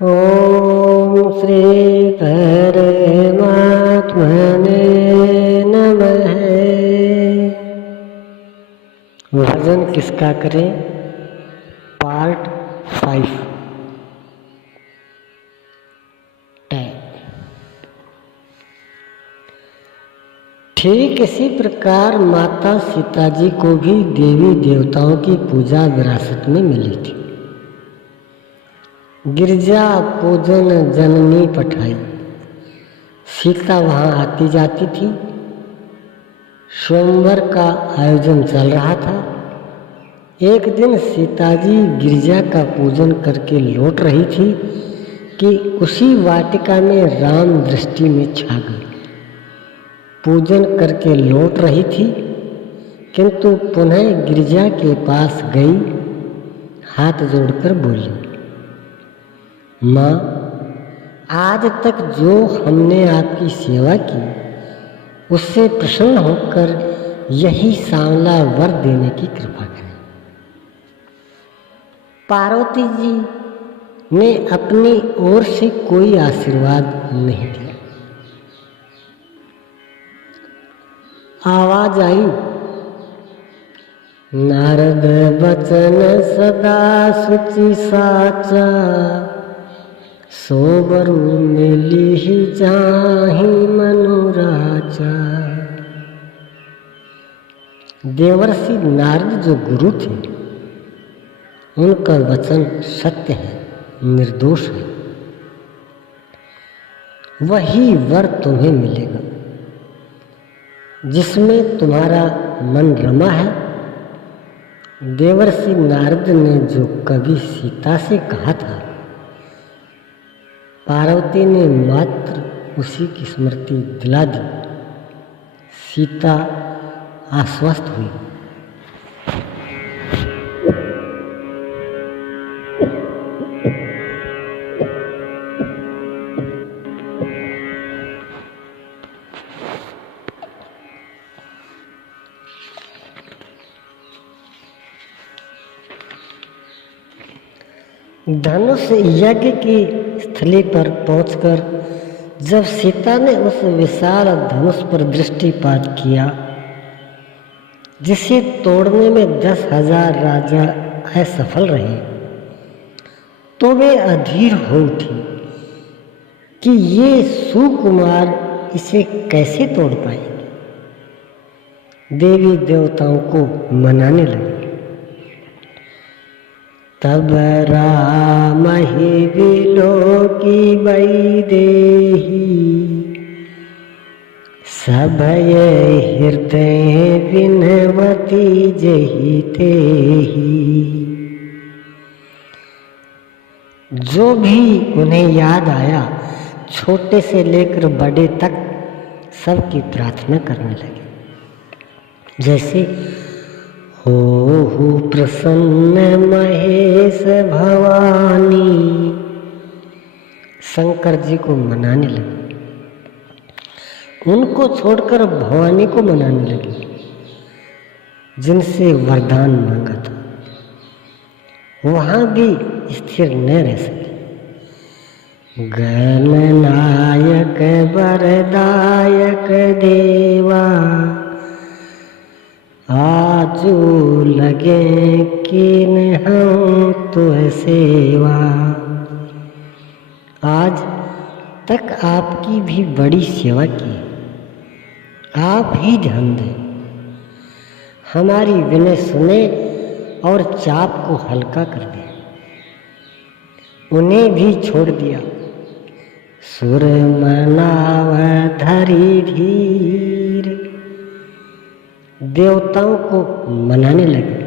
ओम श्री परमात्मने नमः। भजन किसका करें? पार्ट 5। ठीक इसी प्रकार माता सीता जी को भी देवी देवताओं की पूजा विरासत में मिली थी। गिरजा पूजन जननी पठाई, सीता वहां आती जाती थी। स्वयंवर का आयोजन चल रहा था। एक दिन सीता जी गिरजा का पूजन करके लौट रही थी कि उसी वाटिका में राम दृष्टि में छा गए। पूजन करके लौट रही थी किंतु पुनः गिरजा के पास गई, हाथ जोड़कर बोली, माँ, आज तक जो हमने आपकी सेवा की उससे प्रसन्न होकर यही सांवला वर देने की कृपा करें। पार्वती जी ने अपनी ओर से कोई आशीर्वाद नहीं दिया। आवाज आई, नारद बचन सदा सुचि साचा, सोबरु मिली ही जाहि मनुराचा। देवर्षि नारद जो गुरु थे, उनका वचन सत्य है, निर्दोष है। वही वर तुम्हें मिलेगा जिसमें तुम्हारा मन रमा है। देवर्षि नारद ने जो कभी सीता से कहा था, पार्वती ने मात्र उसी की स्मृति दिला दी। सीता आश्वस्त हुई। धनुष यज्ञ की स्थली पर पहुंचकर जब सीता ने उस विशाल धनुष पर दृष्टिपात किया, जिसे तोड़ने में 10,000 राजा असफल रहे, तो वे अधीर हो उठी कि ये सुकुमार इसे कैसे तोड़ पाएंगे। देवी देवताओं को मनाने लगे। तब राम ही विलोकी वैदेही, सभय हृदय विनवती जही तेही। जो भी उन्हें याद आया, छोटे से लेकर बड़े तक सबकी प्रार्थना करने लगे। जैसे हो प्रसन्न महेश भवानी, शंकर जी को मनाने लगे। उनको छोड़कर भवानी को मनाने लगे, जिनसे वरदान मांगा था। वहां भी स्थिर न रह सके। गणनायक वरदायक देवा, आजू लगे किन हम तुह सेवा। आज तक आपकी भी बड़ी सेवा की, आप ही ध्यान दें, हमारी विनय सुने और चाप को हल्का कर दें। उन्हें भी छोड़ दिया। सुर मनाव धरी धीर, देवताओं को मनाने लगे।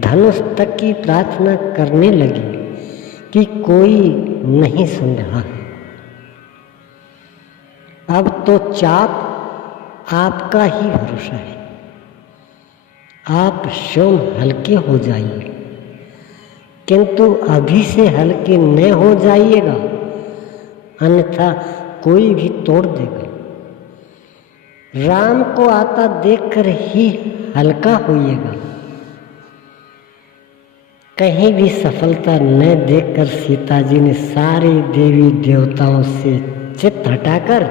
धनुष तक की प्रार्थना करने लगी कि कोई नहीं सुन रहा है। अब तो चाप आपका ही भरोसा है। आप स्वयं हल्के हो जाइए, किंतु अभी से हल्के न हो जाइएगा, अन्यथा कोई भी तोड़ देगा। राम को आता देखकर ही हल्का होइएगा। कहीं भी सफलता न देखकर सीता जी ने सारे देवी देवताओं से चित्त हटाकर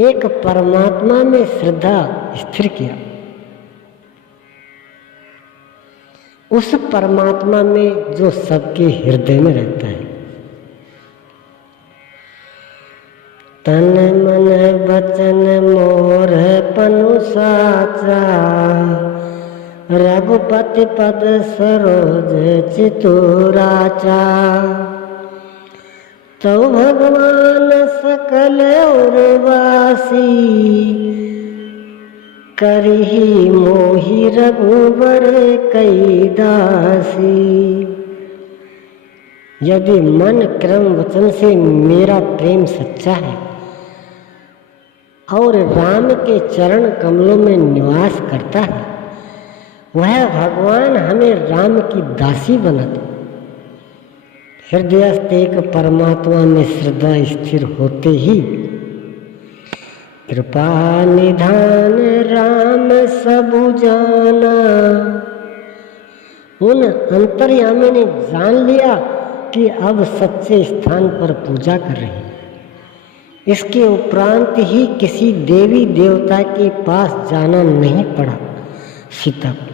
एक परमात्मा में श्रद्धा स्थिर किया। उस परमात्मा में जो सबके हृदय में रहता है। तन मन बचन मोर पनु साचा, रघुपति पद सरोज चितुराचा। तो भगवान सकल उर्वासी, करही मोहि रघुबर कई दासी। यदि मन क्रम वचन से मेरा प्रेम सच्चा है और राम के चरण कमलों में निवास करता है, वह भगवान हमें राम की दासी बना दे। हृदयस्थ एक परमात्मा में श्रद्धा स्थिर होते ही कृपा निधान राम सबु जाना। उन अंतर्यामी ने जान लिया कि अब सच्चे स्थान पर पूजा कर रहे हैं। इसके उपरांत ही किसी देवी देवता के पास जाना नहीं पड़ा सीता को।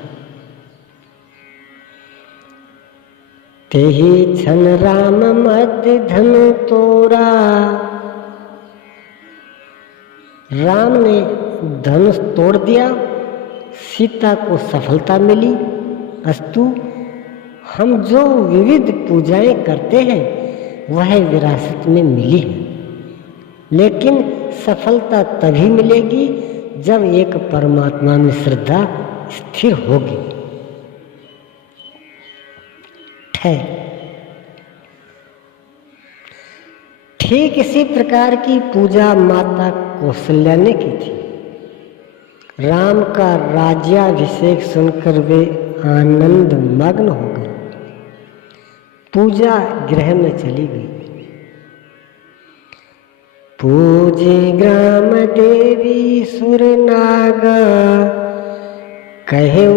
तेहि क्षण राम मध्य धनु तोरा। राम ने धनुष तोड़ दिया, सीता को सफलता मिली। अस्तु, हम जो विविध पूजाएं करते हैं वह विरासत में मिली है, लेकिन सफलता तभी मिलेगी जब एक परमात्मा में श्रद्धा स्थिर होगी। ठीक इसी प्रकार की पूजा माता कौशल्या ने की थी। राम का राज्याभिषेक सुनकर वे आनंद मग्न हो गए। पूजा गृह में चली गई। पूजे ग्राम देवी सुरनागा, कहे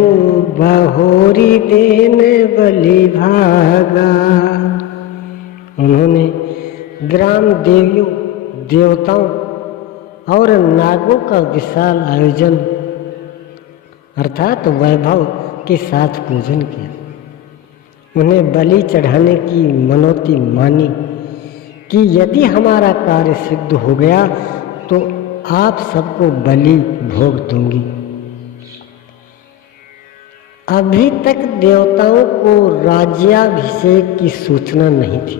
बहोरी देन बलि भागा। उन्होंने ग्राम देवियों देवताओं और नागों का विशाल आयोजन अर्थात वैभव के साथ पूजन किया। उन्हें बलि चढ़ाने की मनोती मानी कि यदि हमारा कार्य सिद्ध हो गया तो आप सबको बलि भोग दूंगी। अभी तक देवताओं को राज्याभिषेक की सूचना नहीं थी,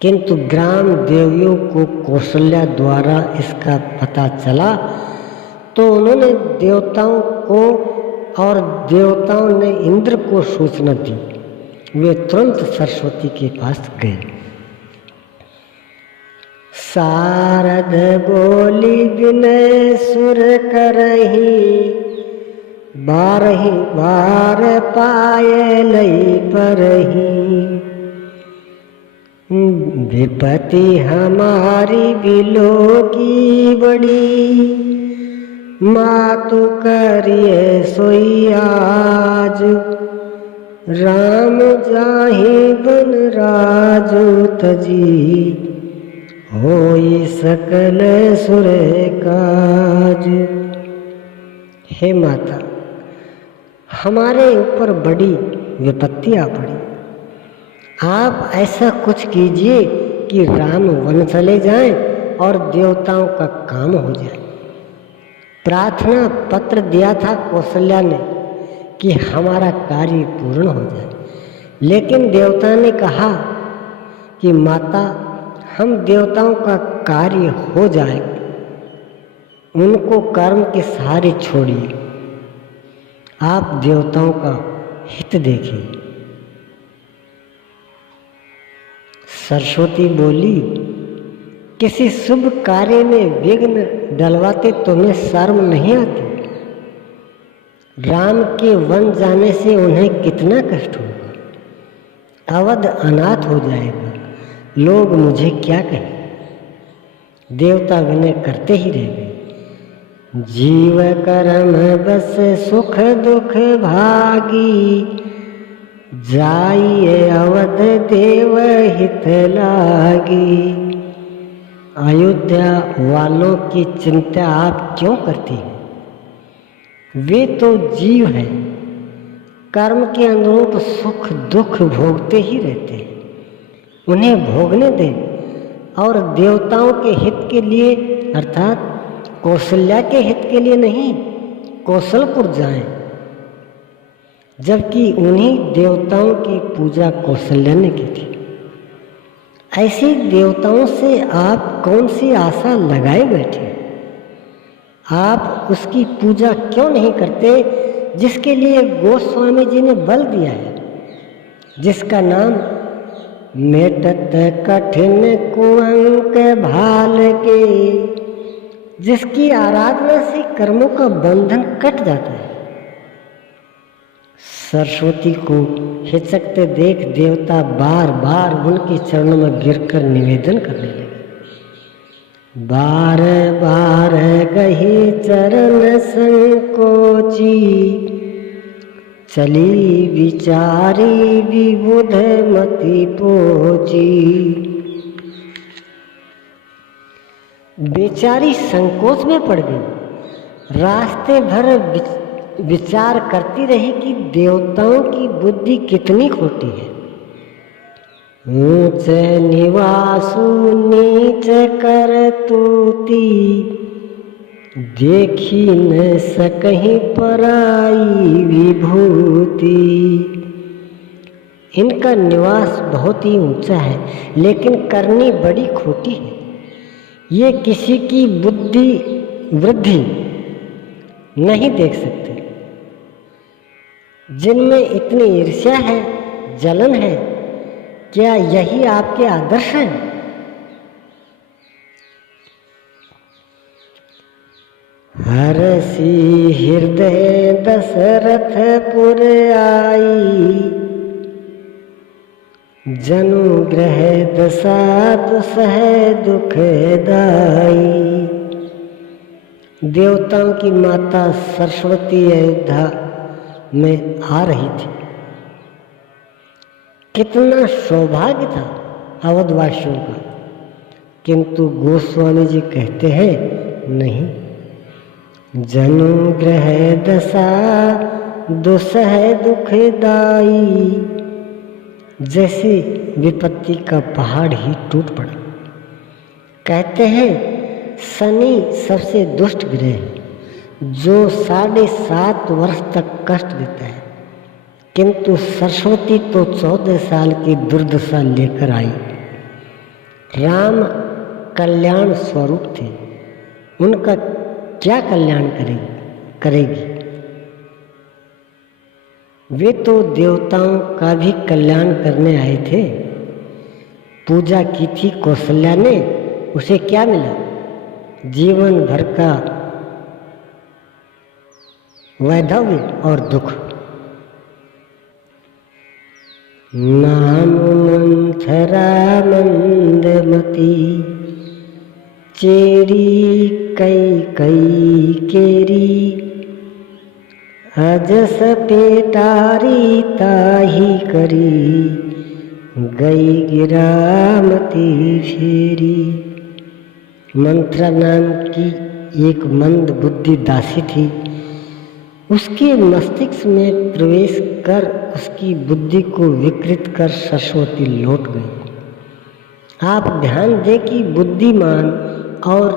किंतु ग्राम देवियों को कौशल्या द्वारा इसका पता चला तो उन्होंने देवताओं को और देवताओं ने इंद्र को सूचना दी। वे तुरंत सरस्वती के पास गए। शारद बोली विनय सुर करही, बारही बार पाए लई परही। विपत्ति हमारी बिलोकी बड़ी, मातु करिए सोई आज। राम जाहि बन राजू तजी, होई सकल सुर काज। हे माता, हमारे ऊपर बड़ी विपत्ति आ पड़ी। आप ऐसा कुछ कीजिए कि राम वन चले जाएं और देवताओं का काम हो जाए। प्रार्थना पत्र दिया था कौशल्या ने कि हमारा कार्य पूर्ण हो जाए, लेकिन देवता ने कहा कि माता, हम देवताओं का कार्य हो जाए, उनको कर्म के सहारे छोड़िए, आप देवताओं का हित देखिए। सरस्वती बोली, किसी शुभ कार्य में विघ्न डलवाते तुम्हें शर्म नहीं आती? राम के वन जाने से उन्हें कितना कष्ट होगा। अवध अनाथ हो जाएगा, लोग मुझे क्या कहें? देवता विनय करते ही रह गए। जीव कर्म बस सुख दुख भागी, जाइए अवध देव हित लागी। अयोध्या वालों की चिंता आप क्यों करती हैं? वे तो जीव हैं, कर्म के अनुरूप सुख दुख भोगते ही रहते हैं, उन्हें भोगने दें और देवताओं के हित के लिए अर्थात कौशल्या के हित के लिए नहीं कौशलपुर जाएं, जबकि उन्हीं देवताओं की पूजा कौशल्या ने की थी। ऐसे देवताओं से आप कौन सी आशा लगाए बैठे? आप उसकी पूजा क्यों नहीं करते जिसके लिए गोस्वामी जी ने बल दिया है, जिसका नाम मेटत कठिन कुअंक भाल के, जिसकी आराधना से कर्मों का बंधन कट जाता है। सरस्वती को हिचकते देख देवता बार बार उनके चरणों में गिरकर निवेदन करने लगे। बार बार गही चरण संकोची, चली विचारी विबुध मति पोची। बेचारी संकोच में पड़ गई, रास्ते भर विचार करती रही कि देवताओं की बुद्धि कितनी खोटी है। ऊंच निवासु नीच कर तूती, देखी न सकहीं पराई विभूति। इनका निवास बहुत ही ऊंचा है लेकिन करनी बड़ी खोटी है। ये किसी की बुद्धि वृद्धि नहीं देख सकते। जिनमें इतनी ईर्ष्या है, जलन है, क्या यही आपके आदर्श हैं? हरसी हृदय दशरथपुर आई, जनु ग्रह दशा दुसह दुखदाई। देवताओं की माता सरस्वती अयोध्या में आ रही थी। कितना सौभाग्य था अवधवासियों का, किंतु गोस्वामी जी कहते हैं नहीं। जनु ग्रह दशा दुसह दुखदाई, जैसे विपत्ति का पहाड़ ही टूट पड़ा। कहते हैं शनि सबसे दुष्ट ग्रह है जो 7.5 वर्ष तक कष्ट देता है, किंतु सरस्वती तो 14 साल की दुर्दशा लेकर आई। राम कल्याण स्वरूप थे, उनका क्या कल्याण करेगी? वे तो देवताओं का भी कल्याण करने आए थे। पूजा की थी कौशल्या ने, उसे क्या मिला? जीवन भर का वैधव्य और दुख। नाम मंथरा मंदमती, चेरी कई कई केरी, अजस पेटारी ताही करी, गई गिरामती फेरी। मंथरा नाम की एक मंद बुद्धि दासी थी। उसके मस्तिष्क में प्रवेश कर उसकी बुद्धि को विकृत कर सरस्वती लौट गई। आप ध्यान दें कि बुद्धिमान और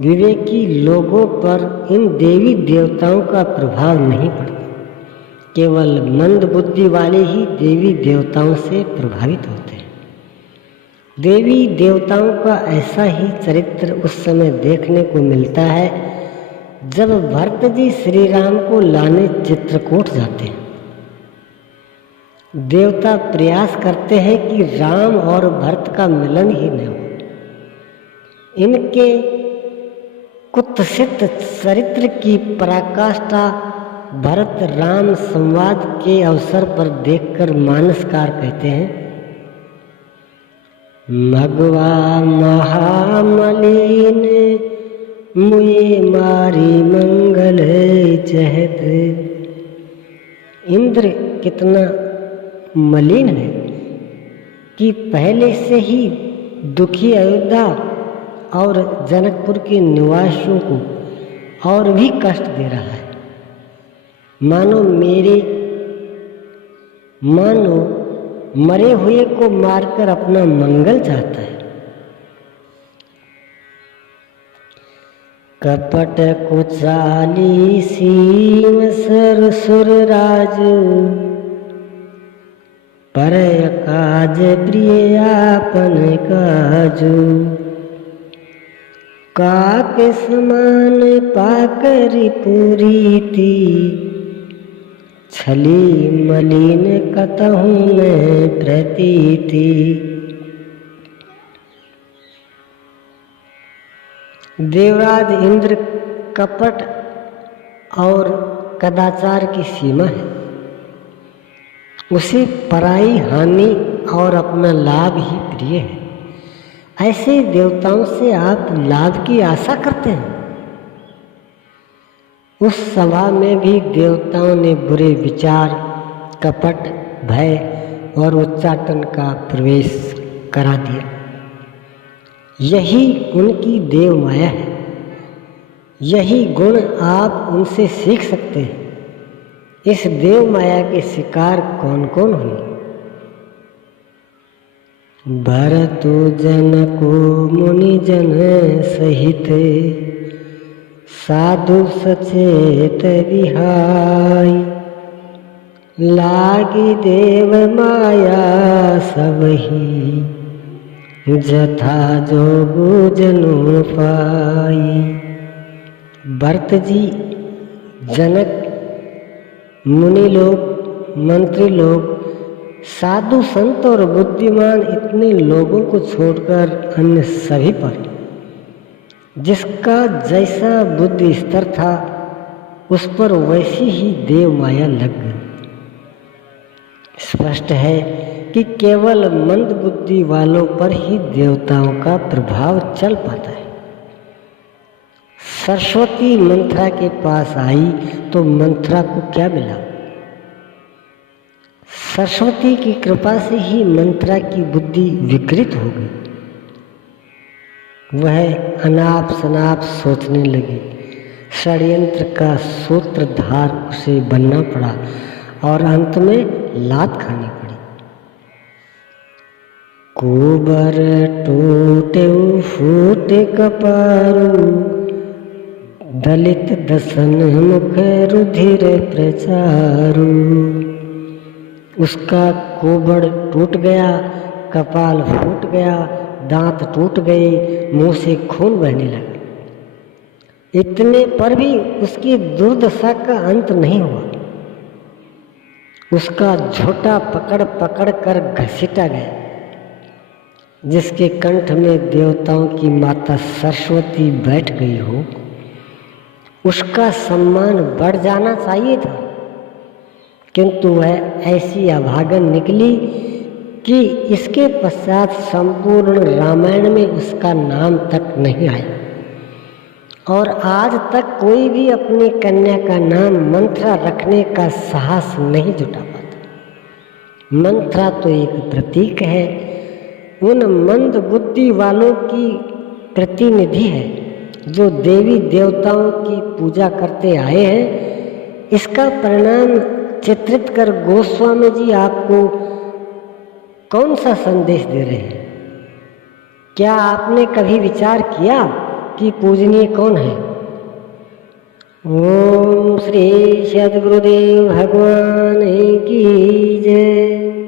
विवेकी लोगों पर इन देवी देवताओं का प्रभाव नहीं पड़ता। केवल मंद बुद्धि वाले ही देवी देवताओं से प्रभावित होते हैं। देवी देवताओं का ऐसा ही चरित्र उस समय देखने को मिलता है जब भरत जी श्री राम को लाने चित्रकूट जाते हैं। देवता प्रयास करते हैं कि राम और भरत का मिलन ही न हो। इनके कुत्सित चरित्र की पराकाष्ठा भरत राम संवाद के अवसर पर देखकर मानसकार कहते हैं, मगवा महामलिन मुए मारी मंगल चहत। इंद्र कितना मलिन है कि पहले से ही दुखी अयोध्या और जनकपुर के निवासियों को और भी कष्ट दे रहा है। मानो मरे हुए को मारकर अपना मंगल चाहता है। कपट कुचाली सीम सर सुर राज, परय काज प्रिय आपन काजू। काक समान पाकर पूरी थी, छली मलिन कतहूँ में प्रतीति। देवराज इंद्र कपट और कदाचार की सीमा है। उसे पराई हानि और अपना लाभ ही प्रिय है। ऐसे देवताओं से आप लाभ की आशा करते हैं। उस सभा में भी देवताओं ने बुरे विचार, कपट, भय और उच्चाटन का प्रवेश करा दिया। यही उनकी देव माया है। यही गुण आप उनसे सीख सकते हैं। इस देव माया के शिकार कौन कौन हुए? भरतु जनको मुनि जन सहित, साधु सचेत विहाई। लागी देव माया सबही, जथा जोगु जनु पाई। भरत जी, जनक, मुनि लोग, मंत्री लोग, साधु संत और बुद्धिमान इतने लोगों को छोड़कर अन्य सभी पर जिसका जैसा बुद्धि स्तर था उस पर वैसी ही देव माया लग गई। स्पष्ट है कि केवल मंद बुद्धि वालों पर ही देवताओं का प्रभाव चल पाता है। सरस्वती मंथरा के पास आई तो मंथरा को क्या मिला? सरस्वती की कृपा से ही मंथरा की बुद्धि विकृत हो गई। वह अनाप शनाप सोचने लगी। षड्यंत्र का सूत्रधार उसे बनना पड़ा और अंत में लात खानी पड़ी। कुबर टूटे फूटे कपारू, दलित दसन मुख रुधिर प्रचारू। उसका कोबड़ टूट गया, कपाल फूट गया, दांत टूट गए, मुंह से खून बहने लगा। इतने पर भी उसकी दुर्दशा का अंत नहीं हुआ। उसका झोटा पकड़ पकड़ कर घसीटा गया। जिसके कंठ में देवताओं की माता सरस्वती बैठ गई हो, उसका सम्मान बढ़ जाना चाहिए था, किंतु वह ऐसी अभागन निकली कि इसके पश्चात संपूर्ण रामायण में उसका नाम तक नहीं आया। और आज तक कोई भी अपनी कन्या का नाम मंथरा रखने का साहस नहीं जुटा पाता। मंथरा तो एक प्रतीक है, उन मंद बुद्धि वालों की प्रतिनिधि है जो देवी देवताओं की पूजा करते आए हैं। इसका परिणाम चित्रित कर गोस्वामी जी आपको कौन सा संदेश दे रहे हैं? क्या आपने कभी विचार किया कि पूजनीय कौन है? ओम श्री सद्गुरुदेव भगवान की जय।